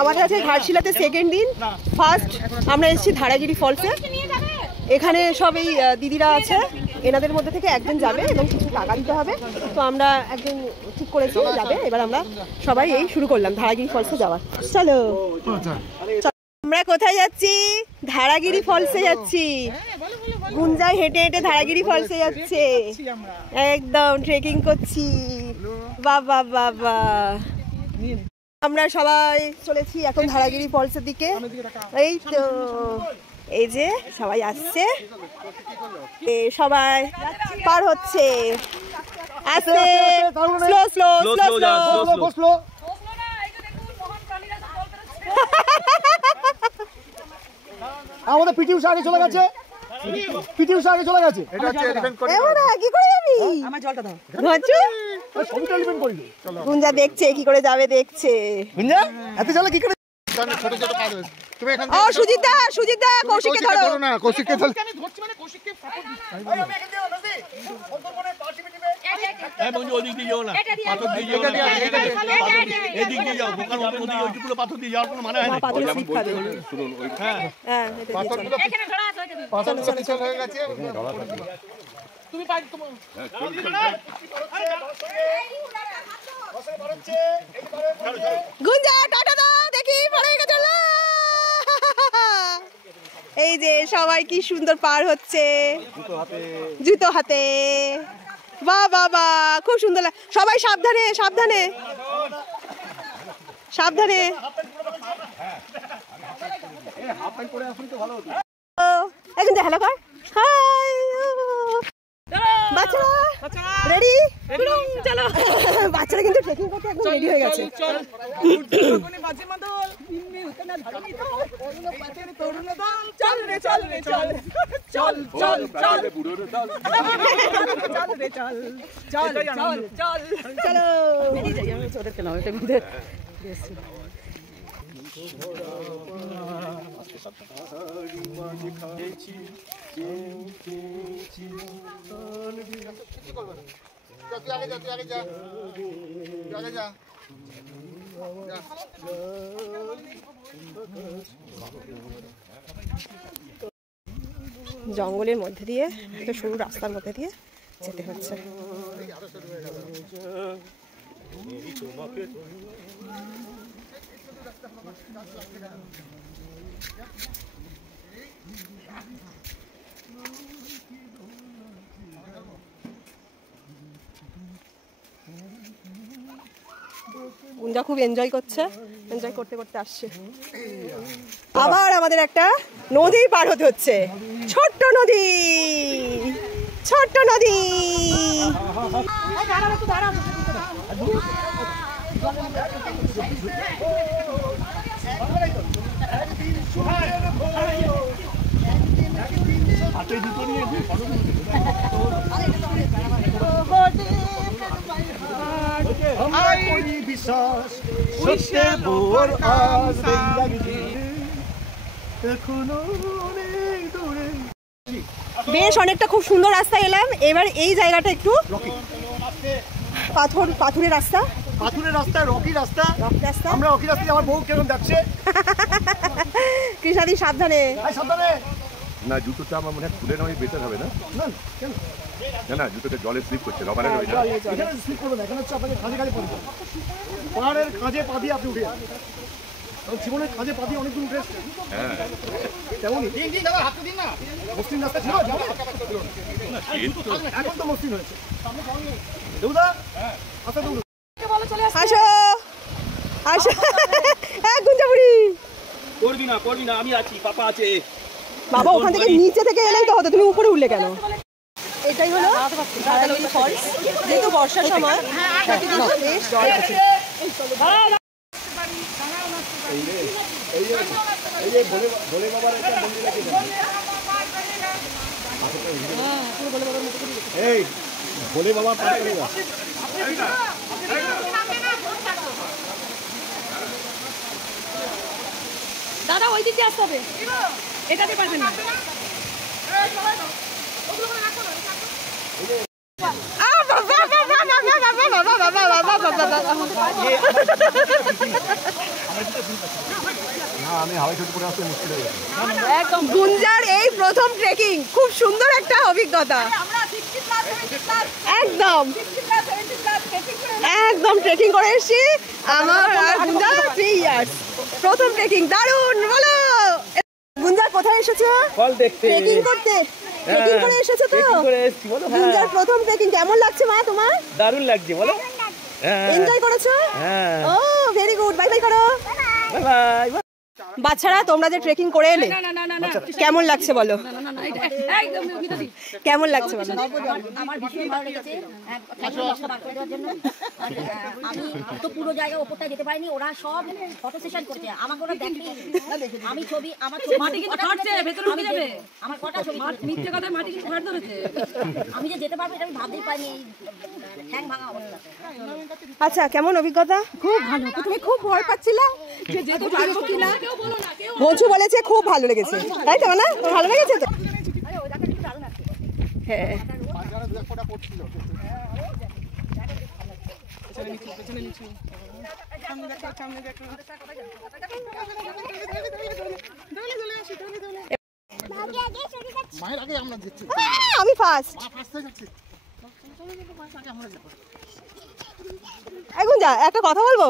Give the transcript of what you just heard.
আমাদের আছে ঘাটশিলাতে সেকেন্ড দিন। ফার্স্ট আমরা এসেছি ধারাগিরি ফলসে। এখানে সব এই দিদিরা আছে, এনাদের মধ্যে থেকে একজন যাবে এবং কিছু টাকা দিতে হবে। তো আমরা একজন ঠিক করেছি যাবে। এবার আমরা সবাই এই শুরু করলাম ধারাগিরি ফলসে যাওয়ার। চলো আমরা কোথায় যাচ্ছি? ধারাগিরি ফলসে যাচ্ছি। গুঞ্জায় হেঁটে হেঁটে ধারাগিরি ফলসে যাচ্ছে, একদম ট্রেকিং করছি। বাবা বাবা, আমরা সবাই চলেছি এখন ধারাগিরি ফলসের দিকে। এই তো এই যে সবাই আসছে, সবাই পার হচ্ছে আস্তে, slow slow slow slow slow. আমাদের পিটি উষা আগে চলে গেছে, পিটি উষা আগে চলে গেছে। এটা হচ্ছে এলিভেন্ট করে কি করে যাবি? আমার জলটা দাও। ঘাঁচু সবটা এলিভেন্ট করে দিই। গুঞ্জা দেখছে কি করে যাবে, দেখছে। গুঞ্জা এত চলে কি করে? ছোট ছোট পা রয়েছে। তুমি এখান থেকে সুজিতা সুজিতা কৌশিককে ধরো না, কৌশিককে ধর। আমি ধরছি মানে কৌশিককে সাপোর্ট দিচ্ছি। আমি এখান থেকে নদী অন্তর্বনে পার্টিপে দিবে। এই বন্ধু ওদিক দিয়ে যাও না, পাথর দিয়ে যাও না, এদিক দিয়ে যাও। দোকান ওদিকে ওইটুকু পাথর দিয়ে যাওয়ার কোনো মানে হয় না। পাথর স্লিপ খাবে। শুনুন ওই হ্যাঁ পাথরগুলো এখানে ধরা আছে, পাথরগুলো পিছল হয়ে গেছে। তুমি পাই তোমার গুঞ্জা টাটা দাও দেখি পড়ে গেছে। এই যে সবাই কি সুন্দর পার হচ্ছে জুতো হাতে। বাহ বাহ বাহ, খুব সুন্দর। সবাই সাবধানে সাবধানে সাবধানে। এখন যে হ্যালো কর। হাই বাচ্চারা, রেডি? চলো। বাচ্চারা কিন্তু ট্রেকিং করতে একদম রেডি হয়ে গেছে। জঙ্গলের মধ্যে দিয়ে, একটা সরু রাস্তার মধ্যে দিয়ে যেতে হচ্ছে। গুঞ্জা খুব এনজয় করছে, এনজয় করতে করতে আসছে। আবার আমাদের একটা নদী পার হতে হচ্ছে, ছোট্ট নদী, ছোট্ট নদী। বেশ অনেকটা খুব সুন্দর রাস্তা এলাম। এবার এই জায়গাটা একটু পাথরের রাস্তা, পাথরের রাস্তা, রকি রাস্তা, রকি রাস্তা। আমরা রকি রাস্তায় আমার বউ কেমন যাচ্ছে। কৃষ্ণাদি সাবধানে, সাবধানে। না জুতোটা আমার মনে হয় খুলে নেওয়াই বেটার হবে না? কেন না না, জুতোটা জলে স্লিপ করছে, রবারের ওই না। এখানে স্লিপ করবে না, এখানে হচ্ছে আপনাকে কাঁধে কাঁধে পড়বে, পাহাড়ের কাঁধে পা দিয়ে আপনি উঠে যান। জীবনের কাঁধে পা দিয়ে অনেকদূর উঠে এসছেন। হ্যাঁ তেমনই মসৃণ রাস্তা ছিল, এখন তো মসৃণ হয়েছে। দেবুদা আচ্ছা দেবুদা আসো আসো। গুঞ্জাবুড়ি করবি না, আমি আছি, পাপা আছে। বাবা ওখান থেকে নিচে থেকে এলেই তো হতো, তুমি উপরে উঠলে কেন? এটাই হলো ধারাগিরি ফলস। যেহেতু বর্ষার সময় বেশ জল আছে। ভোলে বাবার একটা মন্দির আছে, এই ভোলে বাবা পার করে দাও। দাদা ওই দিকে আসতে হবে, এটাতে পারবেন না। আমি হাওয়াই ছুটি করে আসতে মুশকিল হয়ে গেছে। একদম গুঞ্জার এই প্রথম ট্রেকিং, খুব সুন্দর একটা অভিজ্ঞতা। একদম একদম ট্রেকিং করে এসেছি আমার আর গুঞ্জা 3 ইয়ার্স প্রথম ট্রেকিং। দারুণ, বলো গুঞ্জার কোথায় এসেছো? ফল দেখতে ট্রেকিং করতে। ট্রেকিং করে এসেছো তো? ট্রেকিং করে এসেছি বলো। গুঞ্জার প্রথম ট্রেকিং কেমন লাগছে মা তোমার? দারুণ লাগছে বলো। হ্যাঁ এনজয় করেছো? হ্যাঁ। ও ভেরি গুড, বাই বাই করো। Bye bye. বাচ্চারা তোমরা যে ট্রেকিং করে এলে কেমন লাগছে বলো? একদম বিরোধী। কেমন লাগছে বলো? আমার ভীষণ ভালো লেগেছে বার করে দেওয়ার জন্য। আমি তো পুরো জায়গা ওপরটা যেতে পারিনি, ওরা সব ফটো সেশন করছে, আমাকে ওরা দেখেনি। আমি ছবি আমার মাটি কিন্তু ফাটছে, ভেতরে ঢুকে যাবে। আমার কটা ছবি মিথ্যে কথায় মাটি কিন্তু ফাট ধরেছে। আমি যে যেতে পারবো এটা আমি ভাবতেই পারিনি, এই ঠ্যাং ভাঙা অবস্থা। আচ্ছা, কেমন অভিজ্ঞতা? খুব ভালো। তুমি খুব ভয় পাচ্ছিলে যে যেতে পারবো কিনা কেউ বলো না, কেউ বঞ্চু বলেছে খুব ভালো লেগেছে, তাই তো না? তোমার ভালো লেগেছে তো? হ্যাঁ। মায়ের আগে আমরা যাচ্ছি, আমি ফার্স্ট। ফার্স্ট হয়ে যাচ্ছি। এখন যা একটা কথা বলবো।